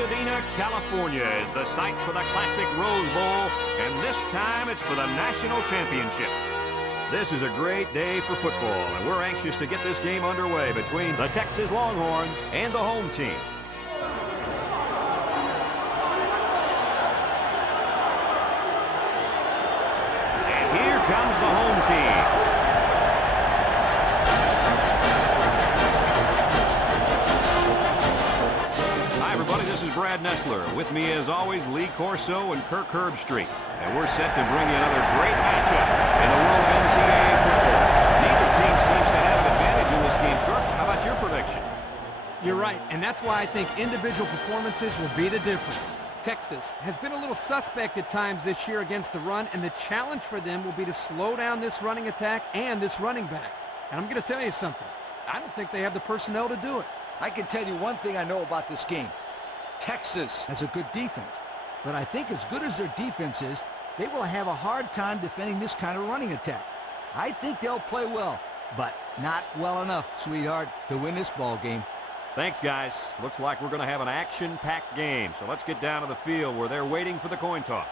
Pasadena, California is the site for the classic Rose Bowl, and this time it's for the national championship. This is a great day for football, and we're anxious to get this game underway between the Texas Longhorns and the home team. And here comes the home team. This is Brad Nessler. With me, as always, Lee Corso and Kirk Herbstreit. And we're set to bring you another great matchup in the world of NCAA football. Neither team seems to have an advantage in this game. Kirk, how about your prediction? You're right, and that's why I think individual performances will be the difference. Texas has been a little suspect at times this year against the run, and the challenge for them will be to slow down this running attack and this running back. And I'm going to tell you something. I don't think they have the personnel to do it. I can tell you one thing I know about this game. Texas has a good defense, but I think as good as their defense is, they will have a hard time defending this kind of running attack. I think they'll play well, but not well enough, sweetheart, to win this ball game. Thanks, guys. Looks like we're going to have an action-packed game, so let's get down to the field where they're waiting for the coin toss.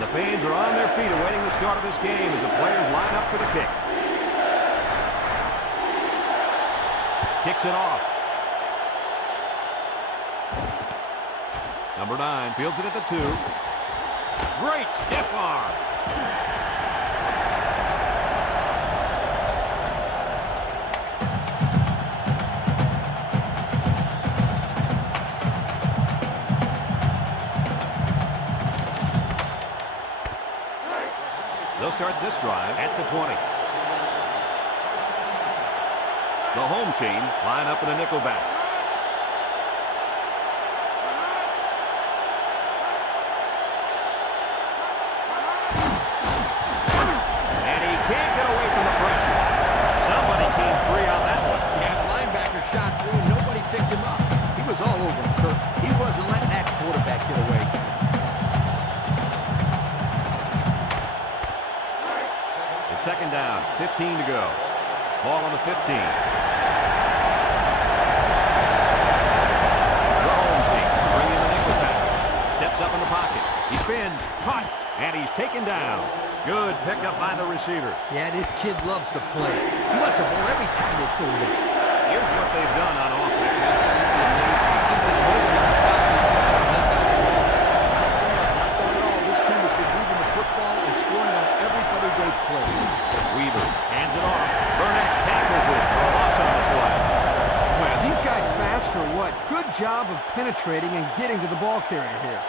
The fans are on their feet awaiting the start of this game as the players line up for the kick. Kicks it off. Number 9 fields it at the 2. Great stiff arm. They'll start this drive at the 20. The home team line up in a nickel back. And he can't get away from the pressure. Somebody came free on that one. Yeah, the linebacker shot through and nobody picked him up. He was all over him, Kirk. He wasn't letting that quarterback get away. Second down, 15 to go. Ball on the 15. The home team bringing the nickel back. Steps up in the pocket. He spins, caught, and he's taken down. Good pickup by the receiver. Yeah, this kid loves to play. He wants the ball every time they throw it. Here's what they've done on offense. Weaver hands it off. Burnett tackles it for a loss on the play. Well, these guys fast or what? Good job of penetrating and getting to the ball carrier here.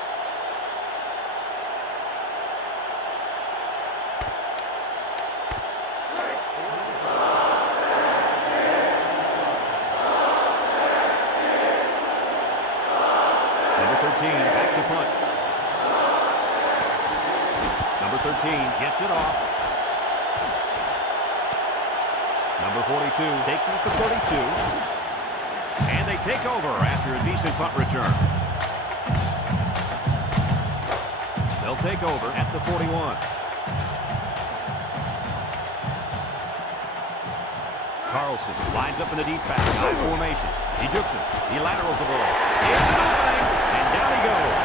Number 13 back to punt. Number 13 gets it off. Number 42 takes it at the 42. And they take over after a decent punt return. They'll take over at the 41. Carlson lines up in the deep back. High formation. He jukes it. He laterals the ball. And down he goes.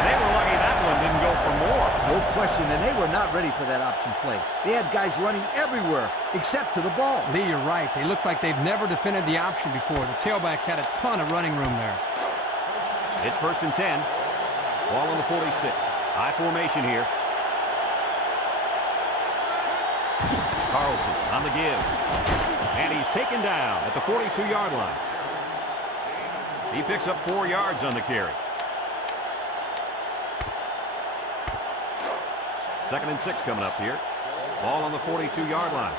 And they were lucky that one didn't go for more. No question, and they were not ready for that option play. They had guys running everywhere except to the ball. Lee, you're right. They look like they've never defended the option before. The tailback had a ton of running room there. It's 1st and 10. Ball on the 46. High formation here. Carlson on the give. And he's taken down at the 42-yard line. He picks up 4 yards on the carry. 2nd and 6 coming up here. Ball on the 42-yard line.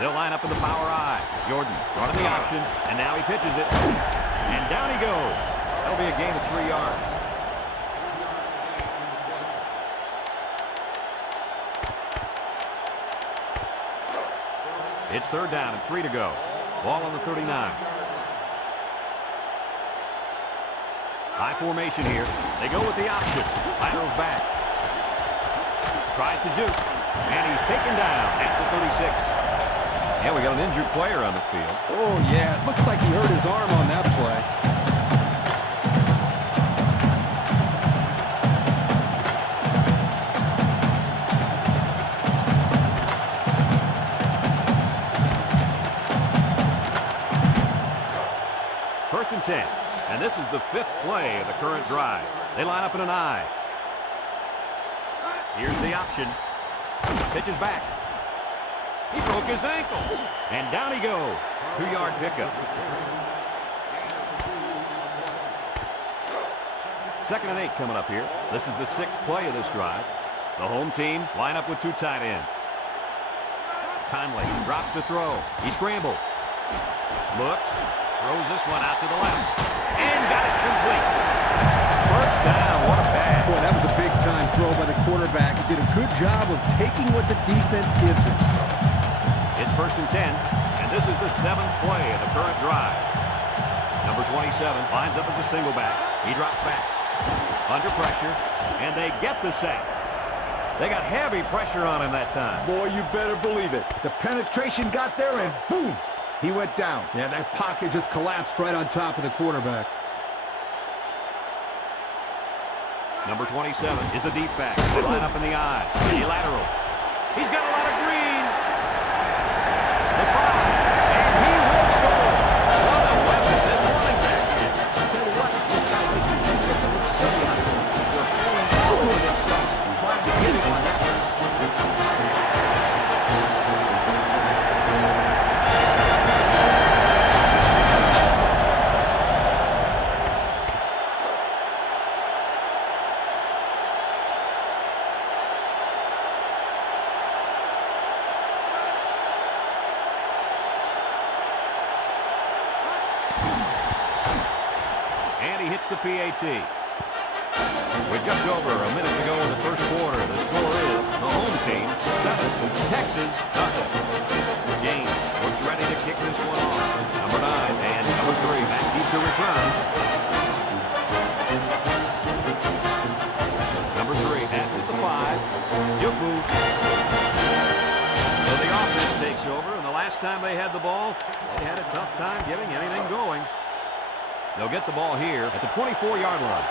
They'll line up in the power I. Jordan running the option, and now he pitches it. And down he goes. That'll be a gain of 3 yards. It's 3rd down and 3 to go. Ball on the 39. I formation here. They go with the option. Laterals back. Tries to juke. And he's taken down at the 36. Yeah, we got an injured player on the field. Oh, yeah. It looks like he hurt his arm on that play. First and 10. And this is the 5th play of the current drive. They line up in an I. Here's the option. Pitches back. He broke his ankle. And down he goes. 2-yard pickup. Second and 8 coming up here. This is the 6th play of this drive. The home team line up with 2 tight ends. Conley drops to throw. He scrambled. Looks. Throws this one out to the left. And got it complete. First down. What a pass. Boy, that was a big-time throw by the quarterback. He did a good job of taking what the defense gives him. It's first and 10, and this is the 7th play of the current drive. Number 27 lines up as a single back. He drops back. Under pressure, and they get the sack. They got heavy pressure on him that time. Boy, you better believe it. The penetration got there, and boom, he went down. Yeah, that pocket just collapsed right on top of the quarterback. Number 27 is the deep back. They line up in the I. The lateral. He's got a lot of green. The 5. And he will score. What a weapon this running back is. I'll tell you what, this guy makes the defense look silly out there. They're falling all over their stuff, trying to get him on that one. The PAT. We're just over a minute to go in the first quarter. The score is the home team 7, Texas 0. James looks ready to kick this one off. Number 9 and number 3 back deep to return. Number 3 passes the 5. Juku. So the offense takes over, and the last time they had the ball, they had a tough time getting anything going. They'll get the ball here at the 24-yard line.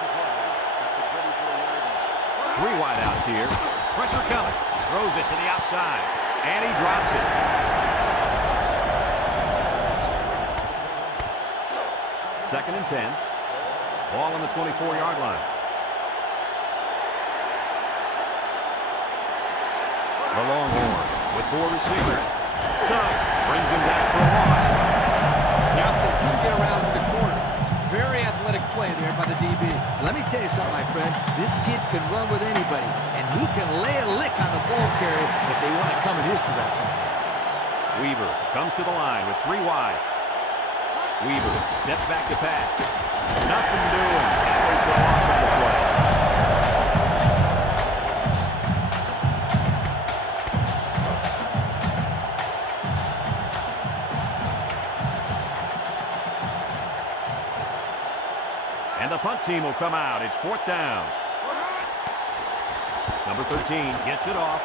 3 wideouts here. Pressure coming. Throws it to the outside. And he drops it. Second and 10. Ball on the 24-yard line. The Longhorn with 4 receivers. Suggs brings him down for a loss. Johnson couldn't get around to the corner. Very athletic play there by the DB. Let me tell you something, my friend. This kid can run with anybody, and he can lay a lick on the ball carrier if they want to come in his direction. Weaver comes to the line with 3 wide. Weaver steps back to pass. Nothing doing. Halfway for a loss on the play. And the punt team will come out. It's 4th down. Number 13 gets it off.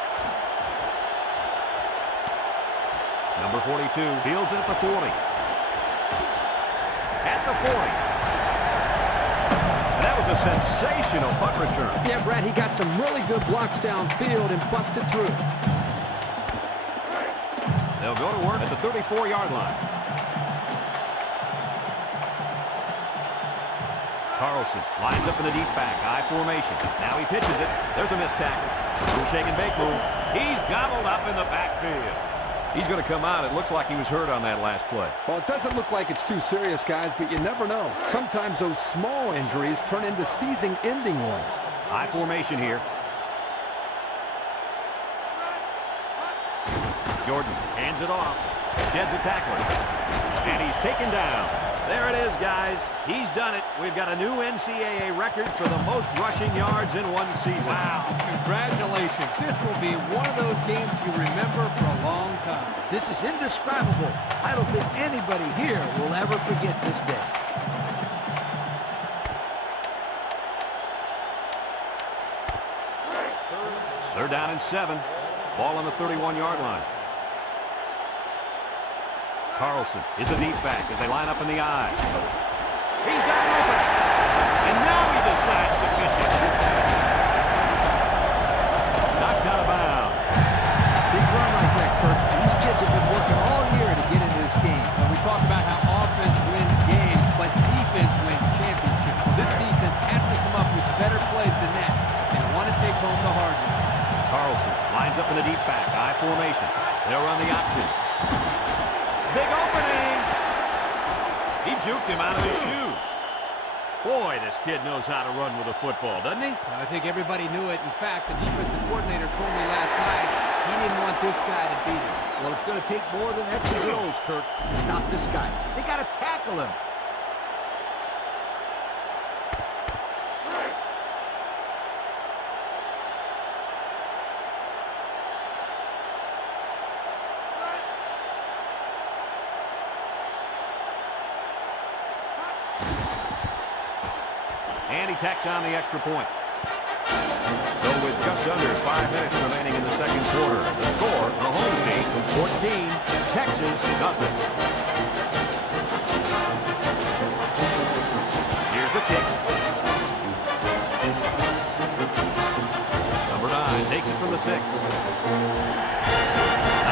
Number 42 fields it at the 40. At the 40. And that was a sensational punt return. Yeah, Brad, he got some really good blocks downfield and busted through. They'll go to work at the 34-yard line. Carlson lines up in the deep back. I formation. Now he pitches it. There's a missed tackle. Little shake and bake move. He's gobbled up in the backfield. He's going to come out. It looks like he was hurt on that last play. Well, it doesn't look like it's too serious, guys, but you never know. Sometimes those small injuries turn into season-ending ones. I formation here. Jordan hands it off. Jed's a tackler. And he's taken down. There it is, guys. He's done it. We've got a new NCAA record for the most rushing yards in one season. Wow, congratulations. This will be one of those games you remember for a long time. This is indescribable. I don't think anybody here will ever forget this day. They're down in 7. Ball on the 31-yard line. Carlson is a deep back as they line up in the I. He's got it open. And now he decides to pitch it. Knocked out of bounds. Big run right there, Kirk. These kids have been working all year to get into this game. And we talk about how offense wins games, but defense wins championships. Well, this defense has to come up with better plays than that. They want to take home the hard one. Carlson lines up in a deep back. I formation. They'll run the option. Big opening. He juked him out of his shoes. Boy, this kid knows how to run with a football, doesn't he? I think everybody knew it. In fact, the defensive coordinator told me last night he didn't want this guy to beat him. Well, it's going to take more than X's and O's, Kirk, to stop this guy. They got to tackle him. And he tacks on the extra point. So with just under 5 minutes remaining in the second quarter, the score, the home team, 14, Texas, nothing. Here's the kick. Number 9 takes it from the 6. Not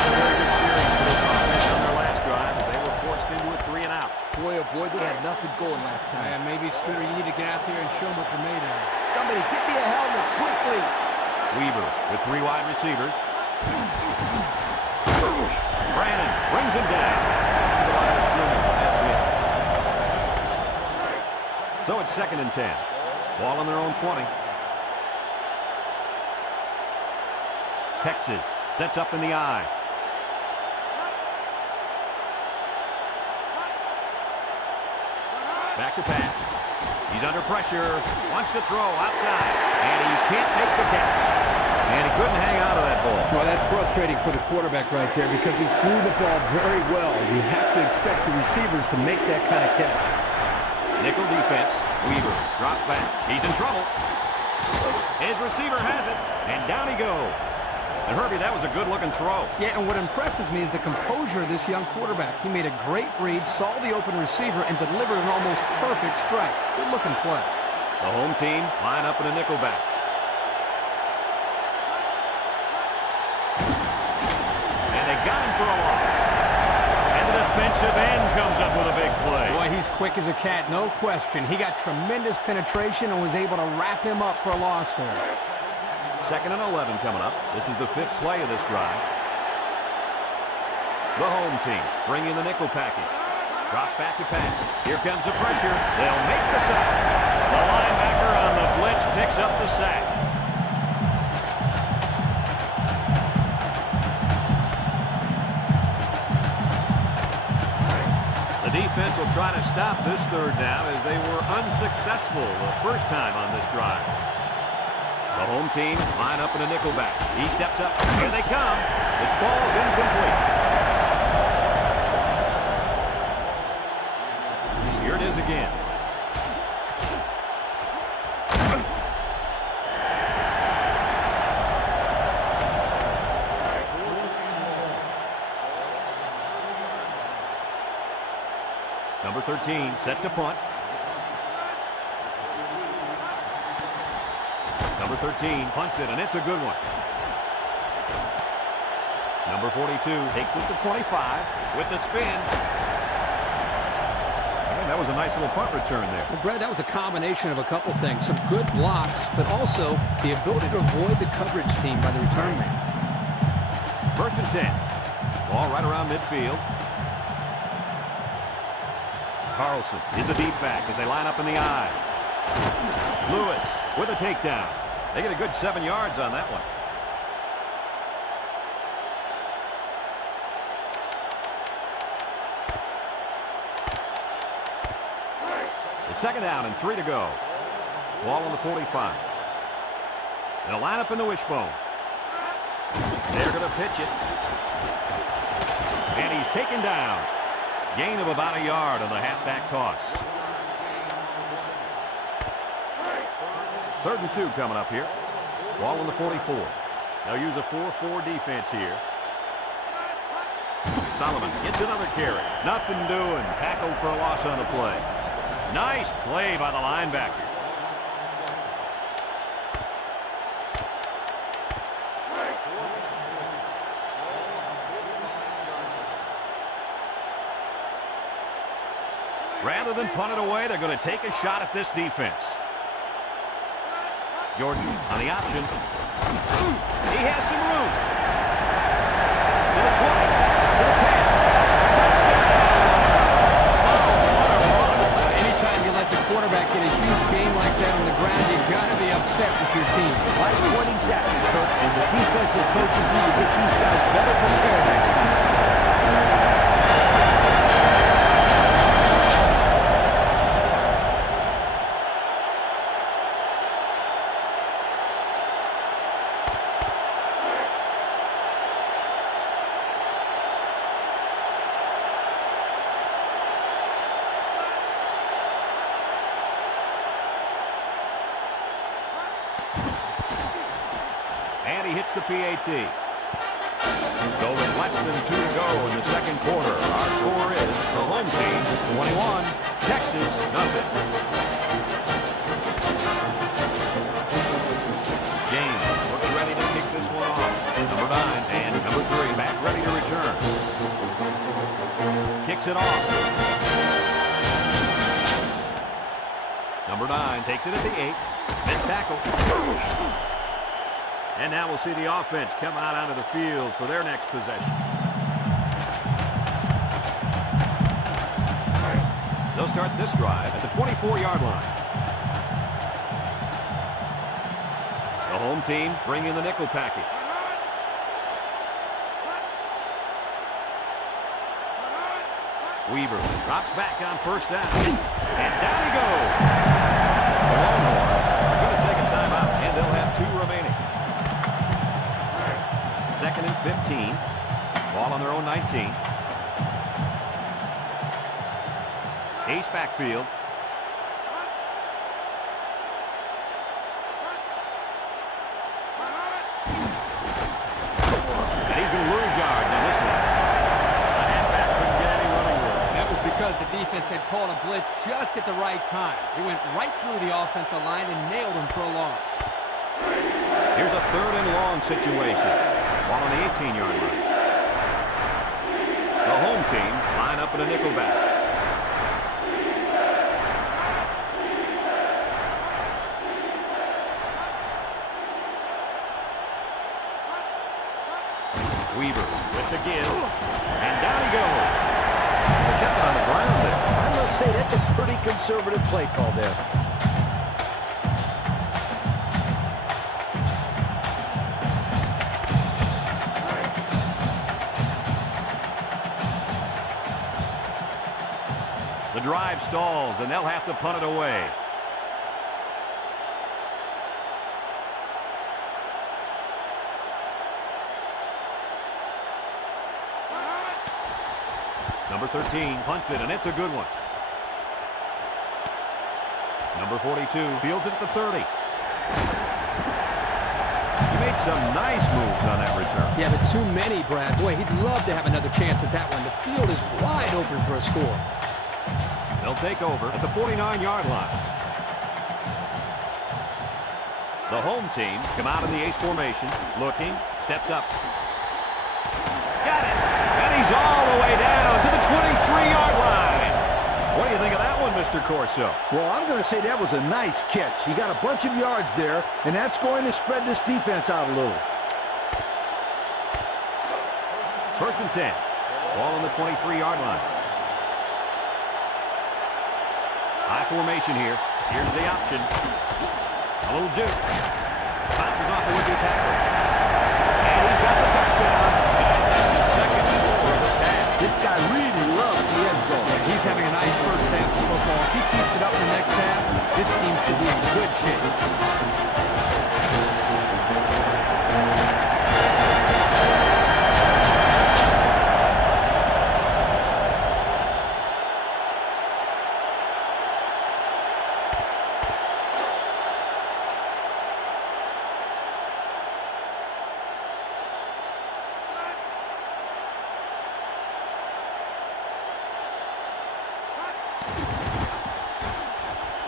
a very good series for this offense on their last drive as they were forced into a 3 and out. Boy, oh boy, they had nothing going last time. And maybe, Scooter, you need to get out there and show them what you're made of. Somebody get me a helmet quickly. Weaver with 3 wide receivers. Brandon brings him down. The line of scrimmage. That's it. So it's 2nd and 10. Ball on their own 20. Texas sets up in the I. Back to pass. He's under pressure. Wants to throw outside. And he can't make the catch. And he couldn't hang out of that ball. Well, that's frustrating for the quarterback right there because he threw the ball very well. You have to expect the receivers to make that kind of catch. Nickel defense. Weaver drops back. He's in trouble. His receiver has it. And down he goes. And Herbie, that was a good-looking throw. Yeah, and what impresses me is the composure of this young quarterback. He made a great read, saw the open receiver, and delivered an almost perfect strike. Good-looking play. The home team line up in a nickel back. And they got him for a loss. And the defensive end comes up with a big play. Boy, he's quick as a cat, no question. He got tremendous penetration and was able to wrap him up for a loss there. 2nd and 11 coming up. This is the 5th play of this drive. The home team bring in the nickel package. Drops back to pass. Here comes the pressure. They'll make the sack. The linebacker on the blitz picks up the sack. The defense will try to stop this 3rd down as they were unsuccessful the first time on this drive. The home team line up in a nickel back. He steps up. Here they come. The ball's incomplete. Here it is again. Number 13 set to punt. Number 13 punts it, and it's a good one. Number 42 takes it to 25 with the spin. And that was a nice little punt return there. Well, Brad, that was a combination of a couple things. Some good blocks, but also the ability to avoid the coverage team by the return man. 1st and 10. Ball right around midfield. Carlson is the deep back as they line up in the I. Lewis with a takedown. They get a good 7 yards on that one. It's 2nd down and 3 to go. Ball on the 45. They'll line up in the wishbone. They're going to pitch it. And he's taken down. Gain of about a yard on the halfback toss. 3rd and 2 coming up here. Ball on the 44. They'll use a 4-4 defense here. Solomon gets another carry. Nothing doing. Tackled for a loss on the play. Nice play by the linebacker. Rather than punt it away, they're going to take a shot at this defense. Jordan on the option. He has some room. To the 20, to the 10. Touchdown. Anytime you let the quarterback get a huge gain like that on the ground, you've got to be upset with your team. My point exactly, Kirk. And the defensive coaches need to get these guys better prepared next time. And he hits the PAT. So with less than 2 to go in the second quarter, our score is the home team 21, Texas nothing. James looks ready to kick this one off. Number 9 and number 3 back ready to return. Kicks it off. Number 9 takes it at the 8. Missed tackle. And now we'll see the offense come out onto the field for their next possession. They'll start this drive at the 24-yard line. The home team bring in the nickel package. Weaver drops back on first down. And down he goes. The Longhorns are going to take a timeout, and they'll have 2 remaining. Second and 15. Ball on their own 19. Ace backfield. And he's going to lose yards on this one. The halfback couldn't get any running room. That was because the defense had called a blitz just at the right time. He went right through the offensive line and nailed him for a loss. Here's a 3rd and long situation. Ball on the 18-yard line. The home team line up in a nickel back. Weaver with the give. And down he goes. They kept it on the ground there. I must say, that's a pretty conservative play call there. The drive stalls, and they'll have to punt it away. Number 13 punts it, and it's a good one. Number 42 fields it at the 30. He made some nice moves on that return. Yeah, but too many, Brad. Boy, he'd love to have another chance at that one. The field is wide open for a score. They'll take over at the 49-yard line. The home team come out in the ace formation, looking, steps up. Got it! And he's all the way down to the 23-yard line. What do you think of that one, Mr. Corso? Well, I'm going to say that was a nice catch. He got a bunch of yards there, and that's going to spread this defense out a little. 1st and 10. Ball on the 23-yard line. High formation here. Here's the option. A little juke. Bounces off the would-be tackle. And he's got the touchdown. That's his second score of this half. This guy really loves the end zone. Yeah, he's having a nice first half of football. If he keeps it up in the next half, this team should be in good shape.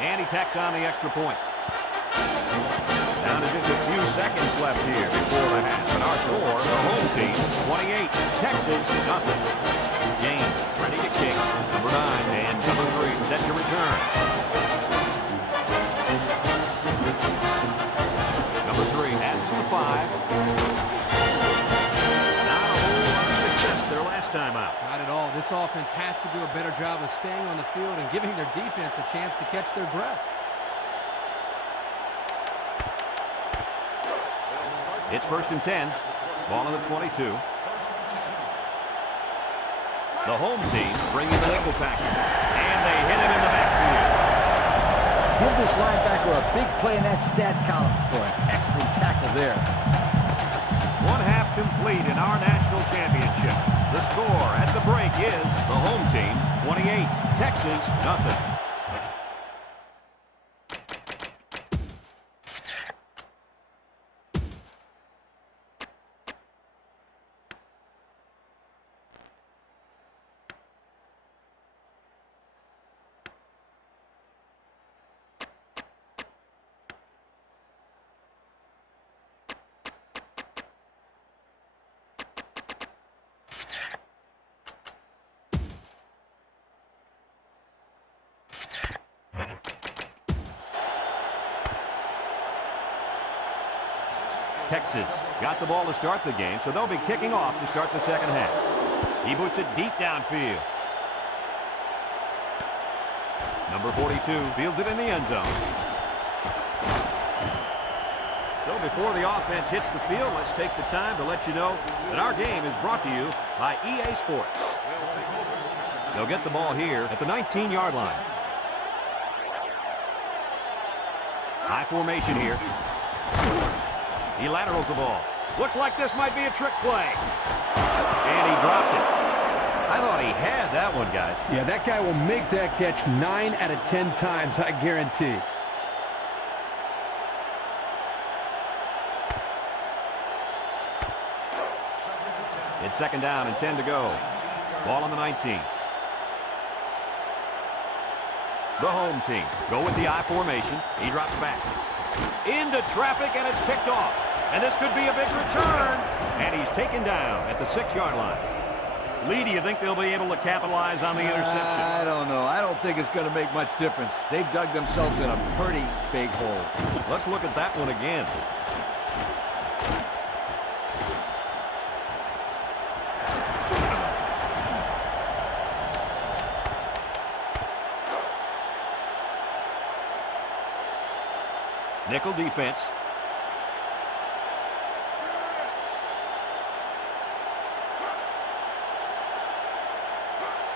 And he tacks on the extra point. Down to just a few seconds left here before the half. And our score, the home team, 28. Texas, nothing. James ready to kick. Number 9 and number 3 set to return. Number 3 has it to the 5. Not a whole lot of success their last time out. Not at all. This offense has to do a better job of staying on the field and giving their defense a chance to catch their breath. It's 1st and 10. Ball on the 22. The home team bringing the nickel package. And they hit him in the backfield. Give this linebacker a big play in that stat column for an excellent tackle there. One half complete in our national championship. The score at the break is the home team, 28. Texas, nothing. Texas got the ball to start the game, so they'll be kicking off to start the second half. He boots it deep downfield. Number 42 fields it in the end zone. So before the offense hits the field, let's take the time to let you know that our game is brought to you by EA Sports. They'll get the ball here at the 19-yard line. High formation here. He laterals the ball. Looks like this might be a trick play. And he dropped it. I thought he had that one, guys. Yeah, that guy will make that catch 9 out of 10 times, I guarantee. It's 2nd down and 10 to go. Ball on the 19. The home team go with the I formation. He drops back. Into traffic, and it's picked off. And this could be a big return. And he's taken down at the 6-yard line. Lee, do you think they'll be able to capitalize on the interception? I don't know. I don't think it's going to make much difference. They've dug themselves in a pretty big hole. Let's look at that one again. Nickel defense.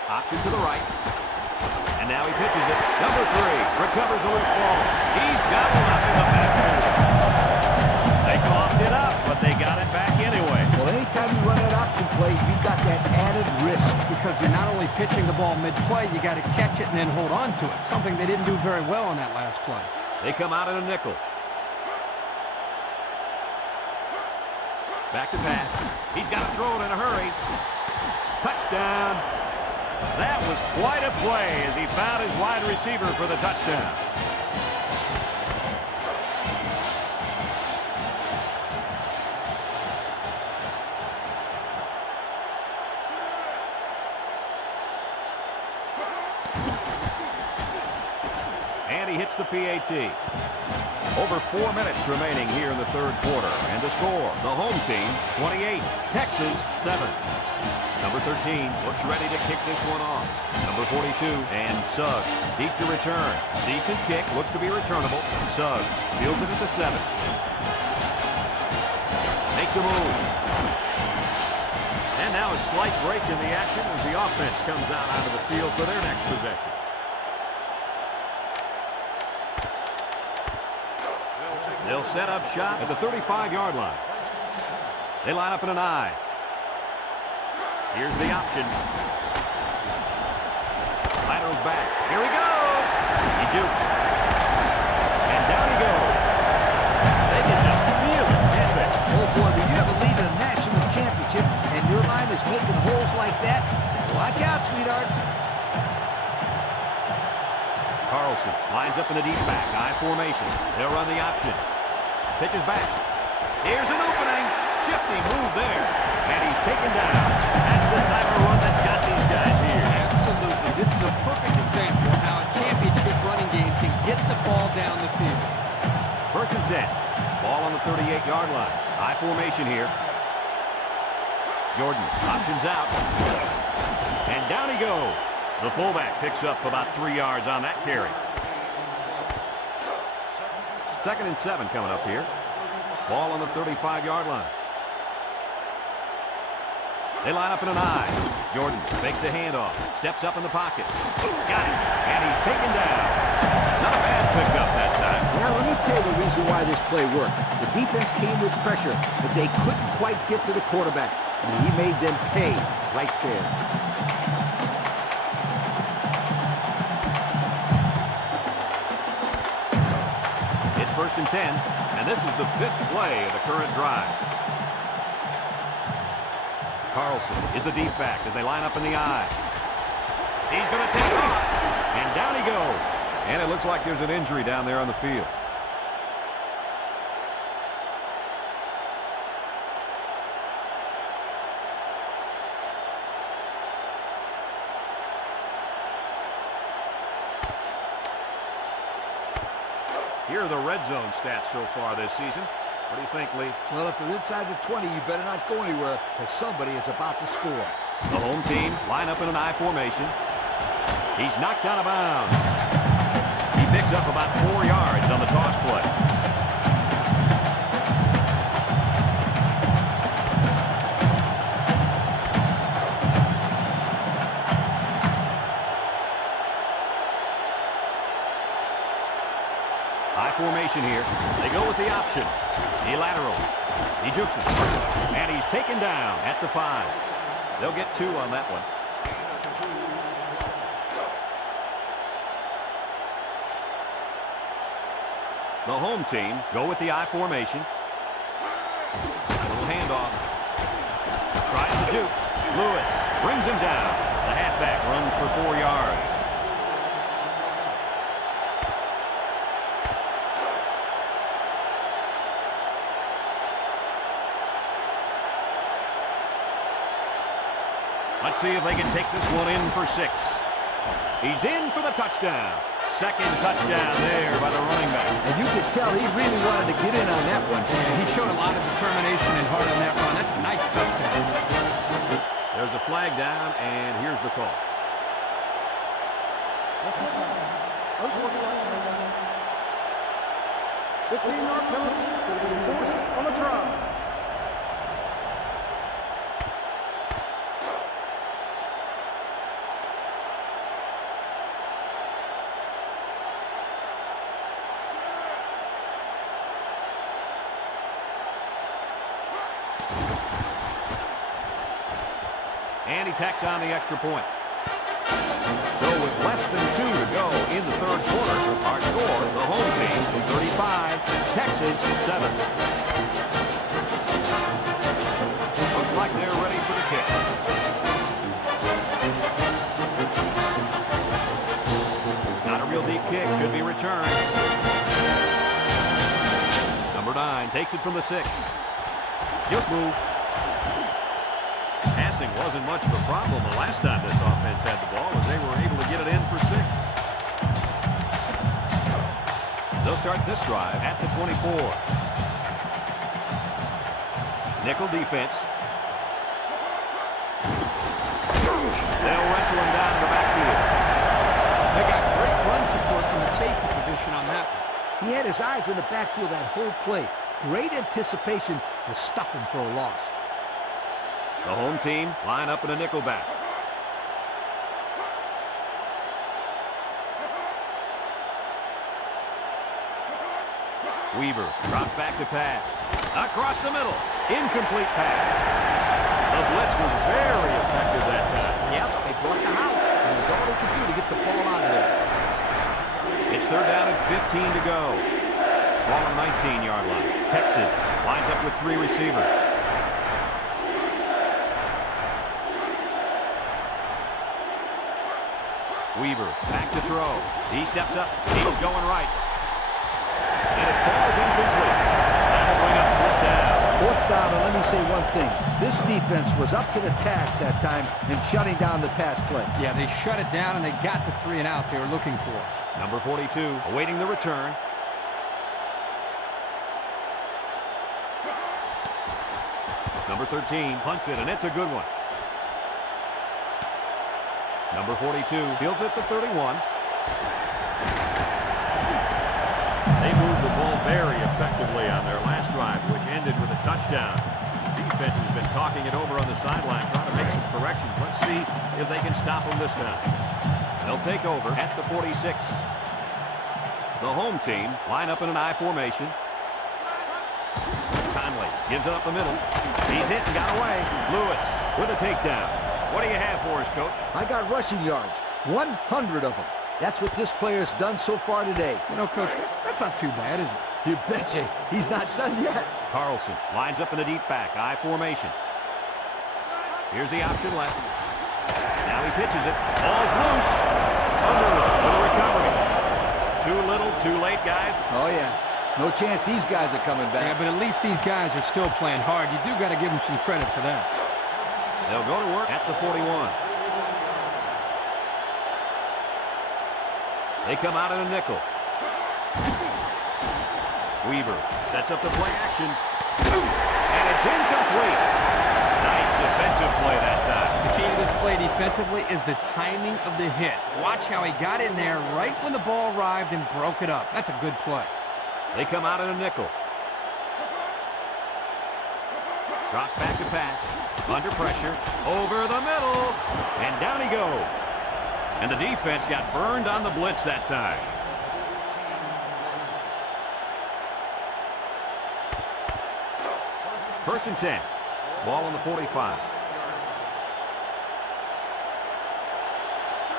Option to the right. And now he pitches it. Number 3 recovers a loose ball. He's gobbled up in the backfield. They coughed it up, but they got it back anyway. Well, anytime you run that option play, you've got that added risk. Because you're not only pitching the ball mid-play, you got to catch it and then hold on to it. Something they didn't do very well on that last play. They come out in a nickel. Back to pass. He's got to throw it in a hurry. Touchdown. That was quite a play as he found his wide receiver for the touchdown. And he hits the PAT. Over 4 minutes remaining here in the 3rd quarter. And the score, the home team, 28. Texas, 7. Number 13 looks ready to kick this one off. Number 42, and Suggs, deep to return. Decent kick, looks to be returnable. Suggs fields it at the 7. Makes a move. And now a slight break in the action as the offense comes out onto the field for their next possession. They'll set up shop at the 35-yard line. They line up in an I. Here's the option. Laterals back. Here he goes. He jukes. And down he goes. They can just feel it, can't they? Oh, boy, when you have a lead in a national championship and your line is making holes like that, watch out, sweethearts. up in a deep back. I formation. They'll run the option. Pitches back. Here's an opening. Shifty move there. And he's taken down. That's the type of run that got these guys here. Absolutely. This is a perfect example of how a championship running game can get the ball down the field. 1st and 10. Ball on the 38-yard line. I formation here. Jordan options out. And down he goes. The fullback picks up about 3 yards on that carry. 2nd and 7 coming up here. Ball on the 35-yard line. They line up in an I. Jordan makes a handoff. Steps up in the pocket. Got him. And he's taken down. Not a bad pickup that time. Now, let me tell you the reason why this play worked. The defense came with pressure, but they couldn't quite get to the quarterback. And he made them pay right there. It's 1st and 10, and this is the 5th play of the current drive. Carlson is the deep back as they line up in the I. He's going to take off, and down he goes. And it looks like there's an injury down there on the field. Here are the red zone stats so far this season. What do you think, Lee? Well, if they're inside the 20, you better not go anywhere, because somebody is about to score. The home team line up in an I formation. He's knocked out of bounds. He picks up about 4 yards on the toss play. I formation here. They go with the option. He lateral. He jukes it. And he's taken down at the 5. They'll get 2 on that one. The home team go with the I formation. Little handoff. Tries to juke. Lewis brings him down. The halfback runs for 4 yards. Let's see if they can take this one in for 6. He's in for the touchdown. 2nd touchdown there by the running back. And you could tell he really wanted to get in on that one. And he showed a lot of determination and heart on that run. That's a nice touchdown. There's a flag down, and here's the call. That's not right. Unsportsmanlike conduct. 15-yard penalty will be enforced on the try. And he tacks on the extra point. So with less than 2 to go in the 3rd quarter, our score, the home team, 35, Texas 7. Looks like they're ready for the kick. Not a real deep kick, should be returned. Number 9 takes it from the 6. Juke move. Passing wasn't much of a problem the last time this offense had the ball, as they were able to get it in for 6. They'll start this drive at the 24. Nickel defense. They'll wrestle him down in the backfield. They got great run support from the safety position on that one. He had his eyes in the backfield that whole play. Great anticipation to stuff him for a loss. The home team line up in a nickel back. Weaver drops back to pass. Across the middle. Incomplete pass. The blitz was very effective that time. Yep, they brought the house. It was all they could do to get the ball out of there. It's 3rd down and 15 to go. Ball on the 19-yard line. Texas lines up with 3 receivers. Weaver back to throw. He steps up. He's going right. And it falls incomplete. That'll bring up fourth down. Fourth down, and let me say one thing. This defense was up to the task that time in shutting down the pass play. Yeah, they shut it down, and they got the 3 and out they were looking for. Number 42, awaiting the return. Number 13 punts it, and it's a good one. Number 42 fields it to 31. They moved the ball very effectively on their last drive, which ended with a touchdown. The defense has been talking it over on the sideline, trying to make some corrections. Let's see if they can stop them this time. They'll take over at the 46. The home team line up in an I formation. Conley gives it up the middle. He's hit and got away. Lewis with a takedown. What do you have for us, Coach? I got rushing yards, 100 of them. That's what this player's done so far today. You know, Coach, that's not too bad, is it? You betcha. He's not done yet. Carlson lines up in a deep back, I formation. Here's the option left. Now he pitches it. Ball's loose. Underwood with a recovery. Too little, too late, guys. Oh, yeah. No chance these guys are coming back. Yeah, but at least these guys are still playing hard. You do got to give them some credit for that. They'll go to work at the 41. They come out in a nickel. Weaver sets up the play action. And it's incomplete. Nice defensive play that time. The key to this play defensively is the timing of the hit. Watch how he got in there right when the ball arrived and broke it up. That's a good play. They come out in a nickel. Drops back to pass. Under pressure. Over the middle. And down he goes. And the defense got burned on the blitz that time. First and 10. Ball on the 45.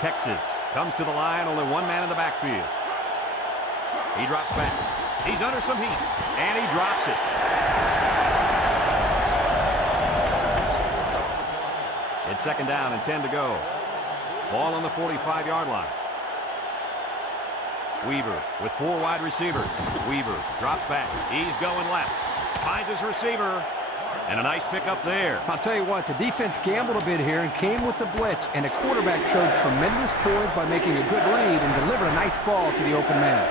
Texas comes to the line. Only one man in the backfield. He drops back. He's under some heat. And he drops it. It's second down and 10 to go. Ball on the 45-yard line. Weaver with 4 wide receivers. Weaver drops back. He's going left. Finds his receiver. And a nice pickup there. I'll tell you what, the defense gambled a bit here and came with the blitz, and the quarterback showed tremendous poise by making a good read and delivered a nice ball to the open man.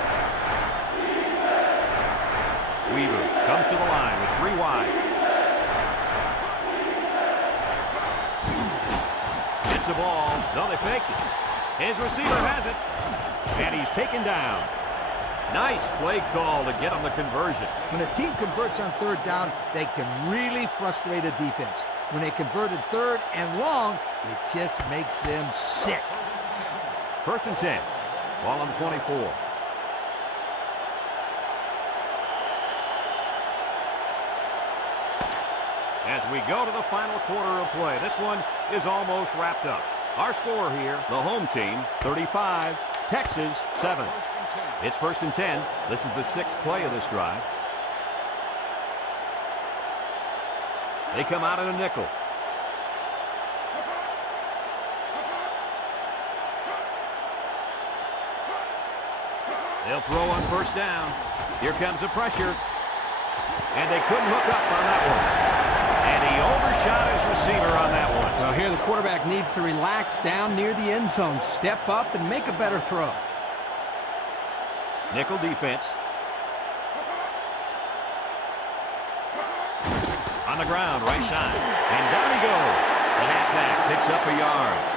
Weaver comes to the line with 3 wide. Gets the ball. No, they faked it. His receiver has it. And he's taken down. Nice play call to get him the conversion. When a team converts on third down, they can really frustrate a defense. When they converted third and long, it just makes them sick. First and 10. Ball on the 24. As we go to the final quarter of play, this one is almost wrapped up. Our score here, the home team, 35, Texas, 7. It's first and 10. This is the 6th play of this drive. They come out in a nickel. They'll throw on first down. Here comes the pressure. And they couldn't hook up on that one. And he overshot his receiver on that one. Well, here the quarterback needs to relax down near the end zone, step up, and make a better throw. Nickel defense. On the ground, right side. And down he goes. The halfback picks up a yard.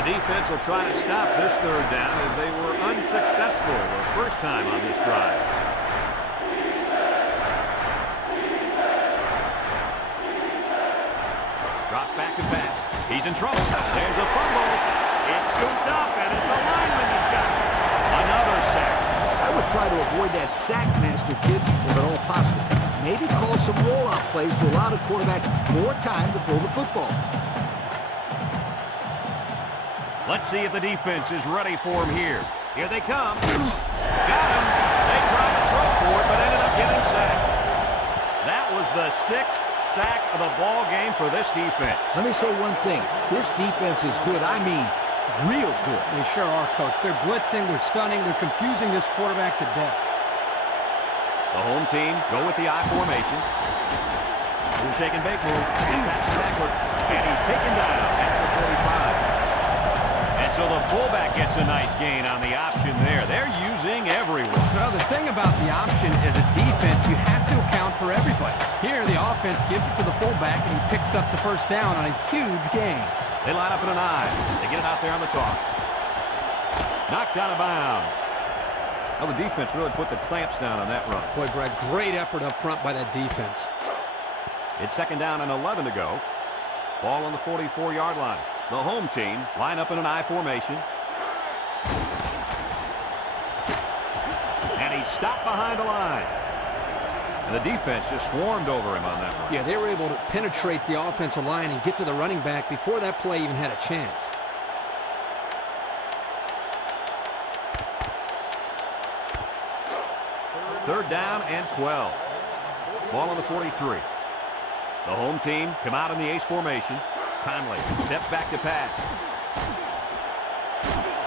The defense will try to stop this third down as they were unsuccessful the first time on this drive. Drops back to pass. He's in trouble. There's a fumble. It's scooped up, and it's a lineman that's got it. Another sack. I would try to avoid that sack, master kid, if at all possible. Maybe call some rollout plays to allow the quarterback more time to throw the football. Let's see if the defense is ready for him here. Here they come. Got him. They tried to throw for it, but ended up getting sacked. That was the 6th sack of the ball game for this defense. Let me say one thing. This defense is good. I mean, real good. They sure are, Coach. They're blitzing, they're stunning, they're confusing this quarterback to death. The home team go with the I formation. Little shake and bake move. And passes backward. And he's taken down at the 45. And so the fullback gets a nice gain on the option there. They're using everyone. Well, the thing about the option as a defense, you have to account for everybody. Here, the offense gives it to the fullback, and he picks up the first down on a huge gain. They line up in an I. They get it out there on the toss. Knocked out of bounds. Well, the defense really put the clamps down on that run. Boy, Brad, great effort up front by that defense. It's 2nd down and 11 to go. Ball on the 44-yard line. The home team line up in an I formation. And he stopped behind the line. And the defense just swarmed over him on that one. Yeah, they were able to penetrate the offensive line and get to the running back before that play even had a chance. Third down and 12. Ball on the 43. The home team come out in the ace formation. Conley steps back to pass.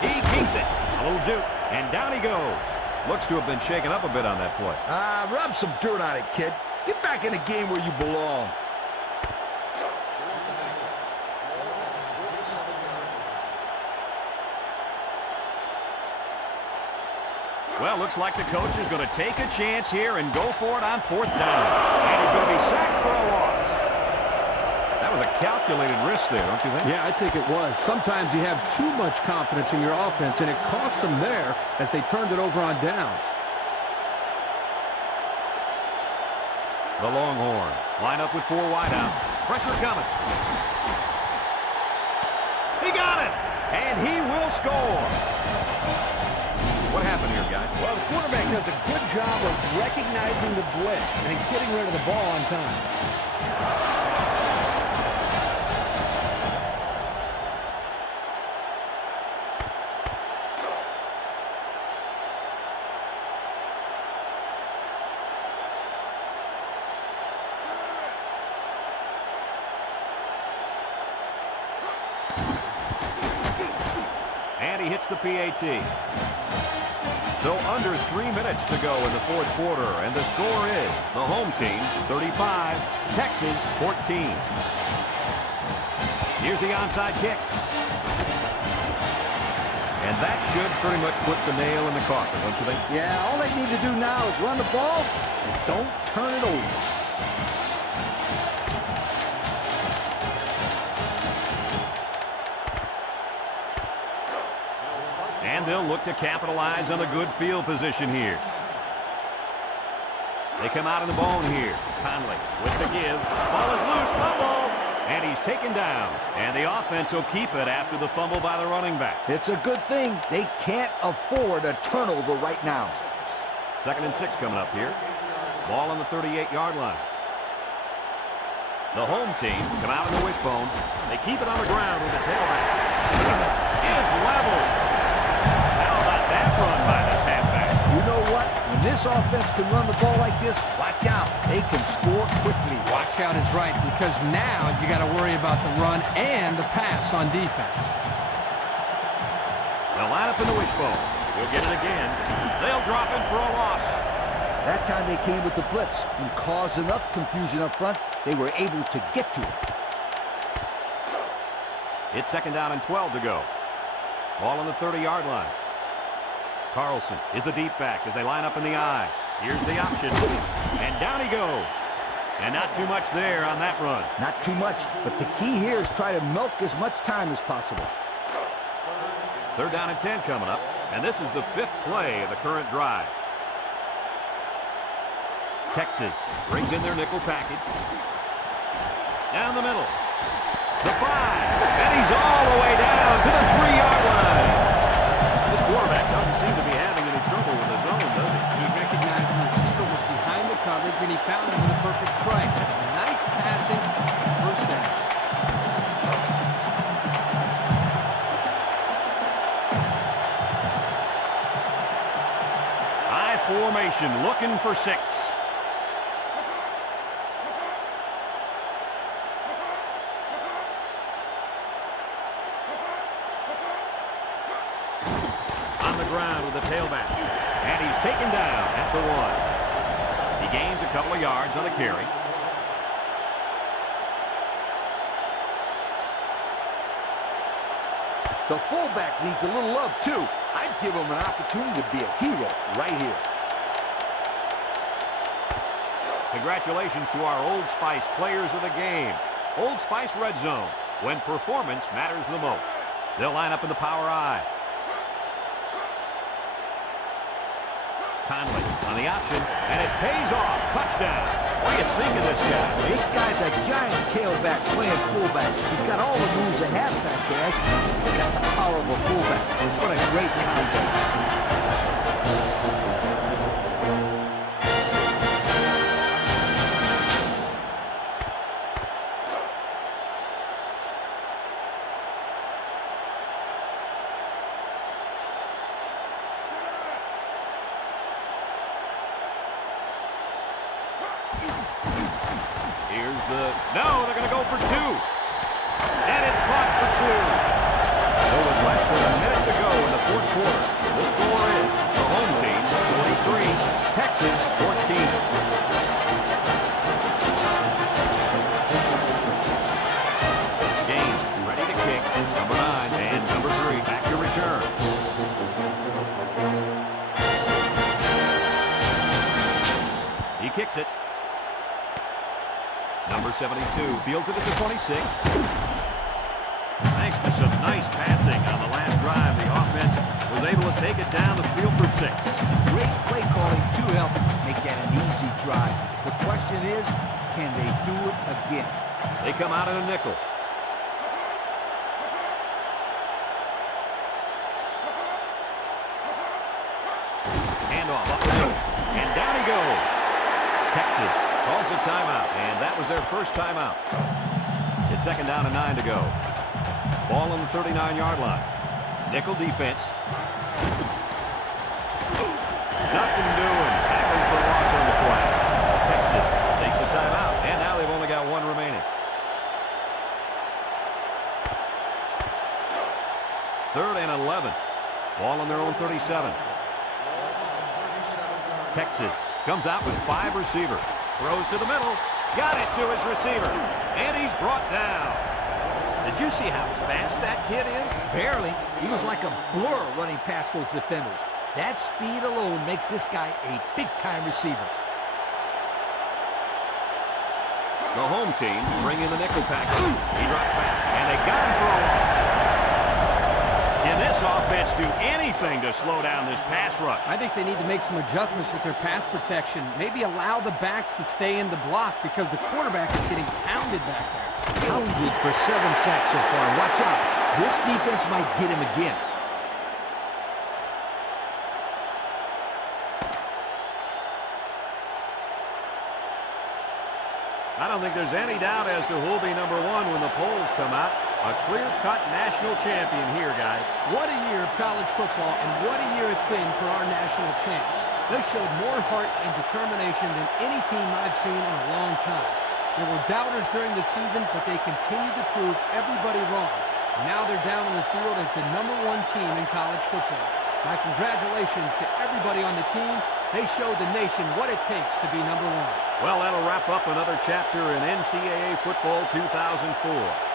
He keeps it. A little juke. And down he goes. Looks to have been shaken up a bit on that play. Rub some dirt on it, kid. Get back in the game where you belong. Well, looks like the coach is going to take a chance here and go for it on 4th down. And he's going to be sacked for a loss. That was a calculated risk there, don't you think? Yeah, I think it was. Sometimes you have too much confidence in your offense, and it cost them there as they turned it over on downs. The Longhorns line up with 4 wide out. Pressure coming. He got it! And he will score. What happened here, guys? Well, the quarterback does a good job of recognizing the blitz and getting rid of the ball on time. And he hits the PAT. So under 3 minutes to go in the 4th quarter, and the score is the home team 35, Texas 14. Here's the onside kick. And that should pretty much put the nail in the coffin, don't you think? Yeah, all they need to do now is run the ball and don't turn it over. And they'll look to capitalize on the good field position here. They come out of the bone here. Conley with the give. Ball is loose. Fumble. And he's taken down. And the offense will keep it after the fumble by the running back. It's a good thing. They can't afford a turnover right now. 2nd and 6 coming up here. Ball on the 38-yard line. The home team come out in the wishbone. They keep it on the ground with the tailback. Is level. How about that run by this halfback? You know what? When this offense can run the ball like this, watch out. They can score quickly. Watch out is right, because now you got to worry about the run and the pass on defense. They'll line up in the wishbone. He'll get it again. They'll drop him for a loss. That time they came with the blitz and caused enough confusion up front, they were able to get to it. It's 2nd down and 12 to go. Ball on the 30-yard line. Carlson is the deep back as they line up in the I. Here's the option. And down he goes. And not too much there on that run. Not too much, but the key here is try to milk as much time as possible. 3rd down and 10 coming up. And this is the 5th play of the current drive. Texas brings in their nickel package. Down the middle. The 5. And he's all the way down to the 3-yard line. This quarterback doesn't seem to be having any trouble with his own, does he? He recognized the receiver was behind the coverage, and he found him in formation, looking for 6. On the ground with the tailback. And he's taken down at the 1. He gains a couple of yards on the carry. The fullback needs a little love, too. I'd give him an opportunity to be a hero right here. Congratulations to our Old Spice players of the game. Old Spice Red Zone, when performance matters the most. They'll line up in the power I. Conley on the option, and it pays off. Touchdown. What do you think of this guy? This guy's a giant tailback playing fullback. He's got all the moves a halfback has. He's got the power of a fullback. What a great combo. No, they're going to go for 2. And it's caught for 2. There was less than a minute to go in the 4th quarter. The score is the home team 43, Texas 14. Gaines ready to kick. Number 9 and number 3 back to return. He kicks it. Number 72 fields it at the 26. Thanks to some nice passing on the last drive, the offense was able to take it down the field for 6. Great play calling to help make that an easy drive. The question is, can they do it again? They come out in a nickel. Handoff up the middle, and down he goes. Texas calls a timeout, and that was their first timeout. It's 2nd down and 9 to go. Ball on the 39-yard line. Nickel defense. Nothing doing. Tackling for loss on the play. Texas takes a timeout, and now they've only got 1 remaining. 3rd and 11. Ball on their own 37. Texas comes out with 5 receivers. Throws to the middle. Got it to his receiver. And he's brought down. Did you see how fast that kid is? Barely. He was like a blur running past those defenders. That speed alone makes this guy a big-time receiver. The home team bring in the nickel package. He drops back, and they got him for a loss. Can this offense do anything to slow down this pass rush? I think they need to make some adjustments with their pass protection. Maybe allow the backs to stay in the block because the quarterback is getting pounded back there. Pounded for 7 sacks so far. Watch out. This defense might get him again. I don't think there's any doubt as to who'll be number 1 when the polls come out. A clear-cut national champion here, guys. What a year of college football, and what a year it's been for our national champs. They showed more heart and determination than any team I've seen in a long time. There were doubters during the season, but they continued to prove everybody wrong. Now they're down on the field as the number 1 team in college football. My congratulations to everybody on the team. They showed the nation what it takes to be number 1. Well, that'll wrap up another chapter in NCAA football 2004.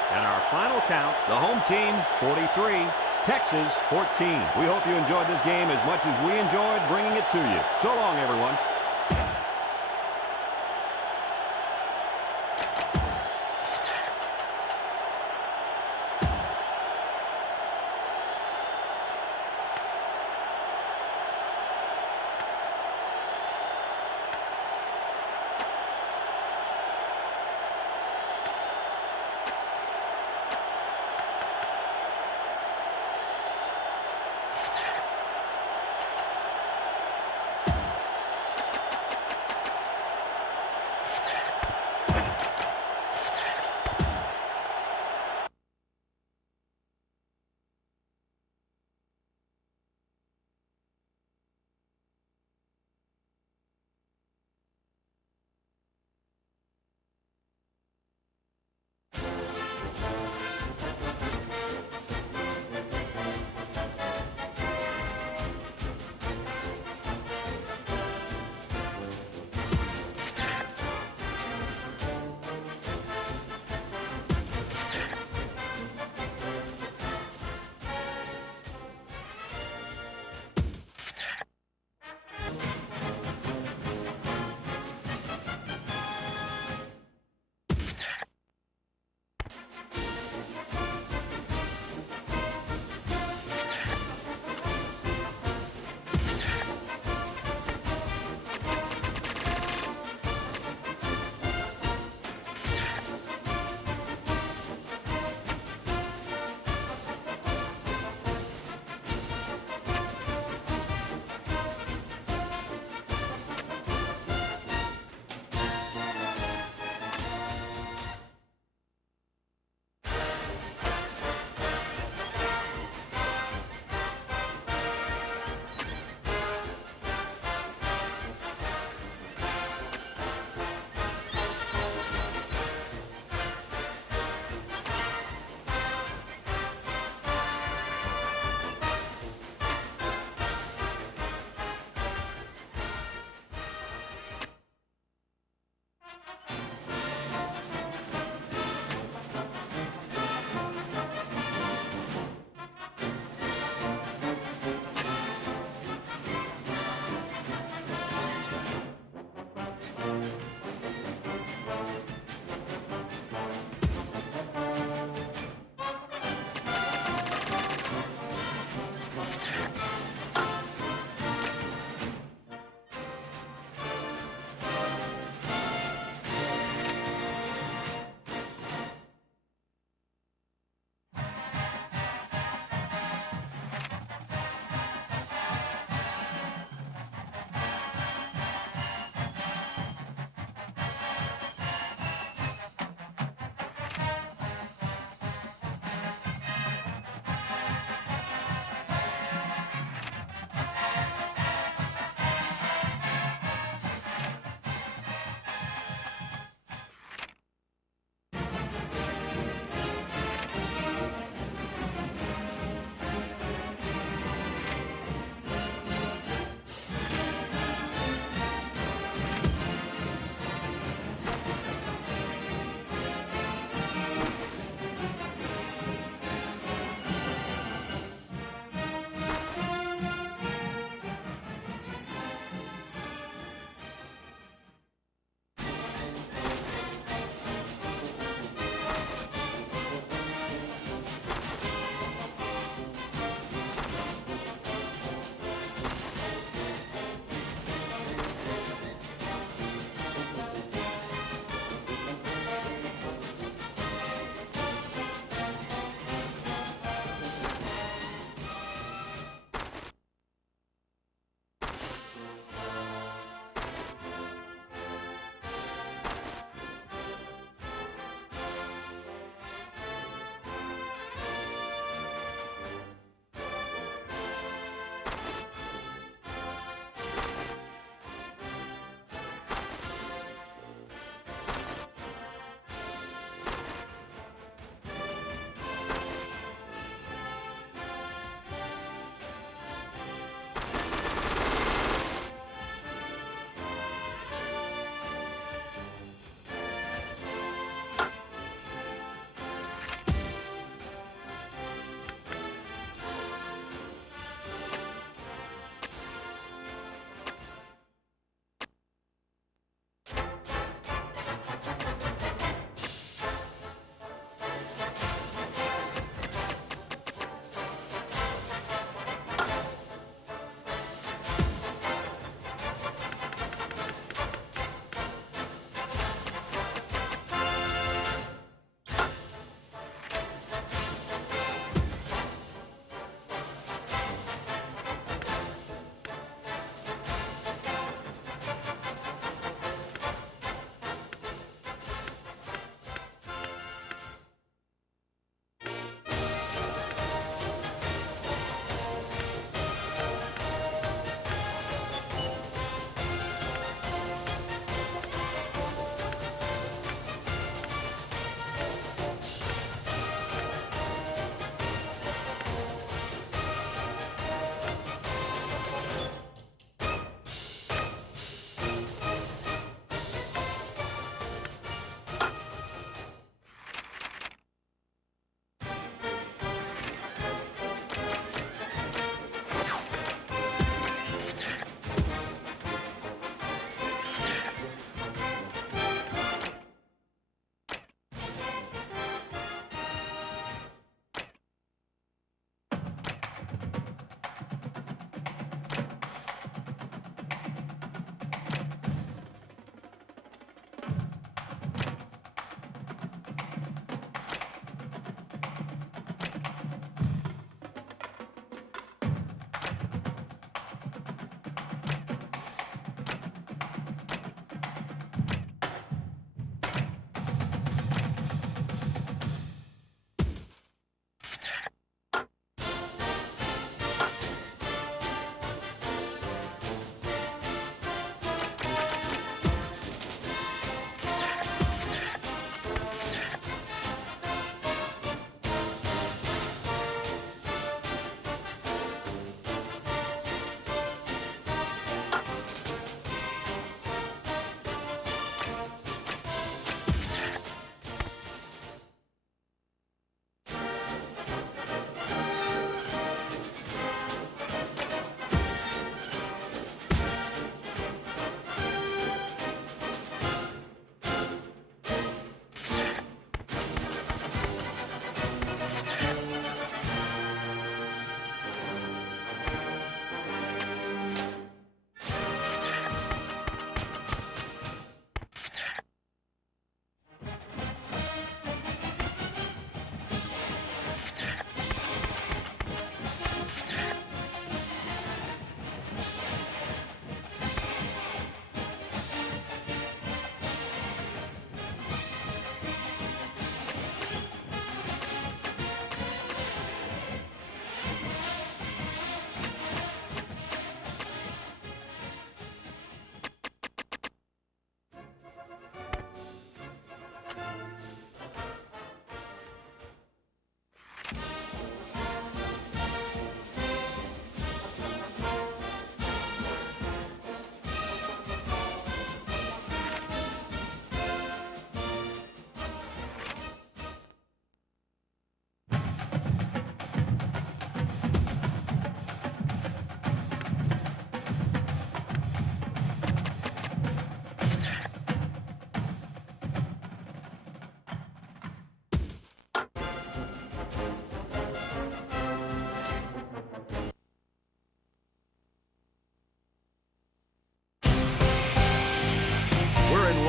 And our final count, the home team, 43, Texas, 14. We hope you enjoyed this game as much as we enjoyed bringing it to you. So long, everyone.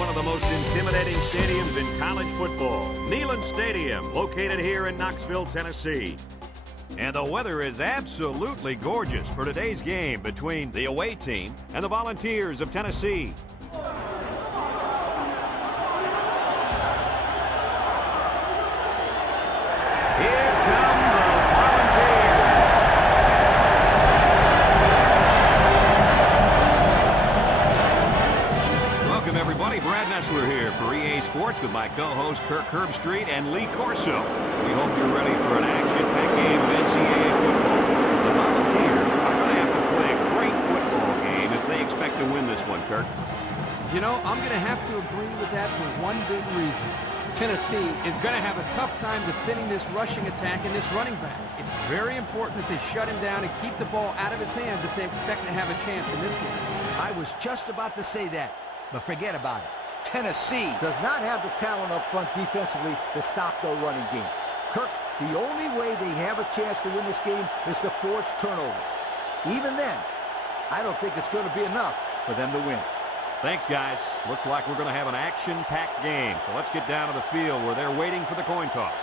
one of the most intimidating stadiums in college football, Neyland Stadium, located here in Knoxville, Tennessee. And the weather is absolutely gorgeous for today's game between the away team and the Volunteers of Tennessee. Here come the Volunteers. Welcome, everybody. Brad Nessler here for EA Sports with my co-host Kirk Herbstreit and Lee Corso. We hope you're ready for an action-packed game of NCAA football. The Volunteers are going to have to play a great football game if they expect to win this one, Kirk. You know, I'm going to have to agree with that for one big reason. Tennessee is going to have a tough time defending this rushing attack and this running back. It's very important that they shut him down and keep the ball out of his hands if they expect to have a chance in this game. I was just about to say that, but forget about it. Tennessee does not have the talent up front defensively to stop their running game. Kirk, the only way they have a chance to win this game is to force turnovers. Even then, I don't think it's going to be enough for them to win. Thanks, guys. Looks like we're going to have an action-packed game, so let's get down to the field where they're waiting for the coin toss.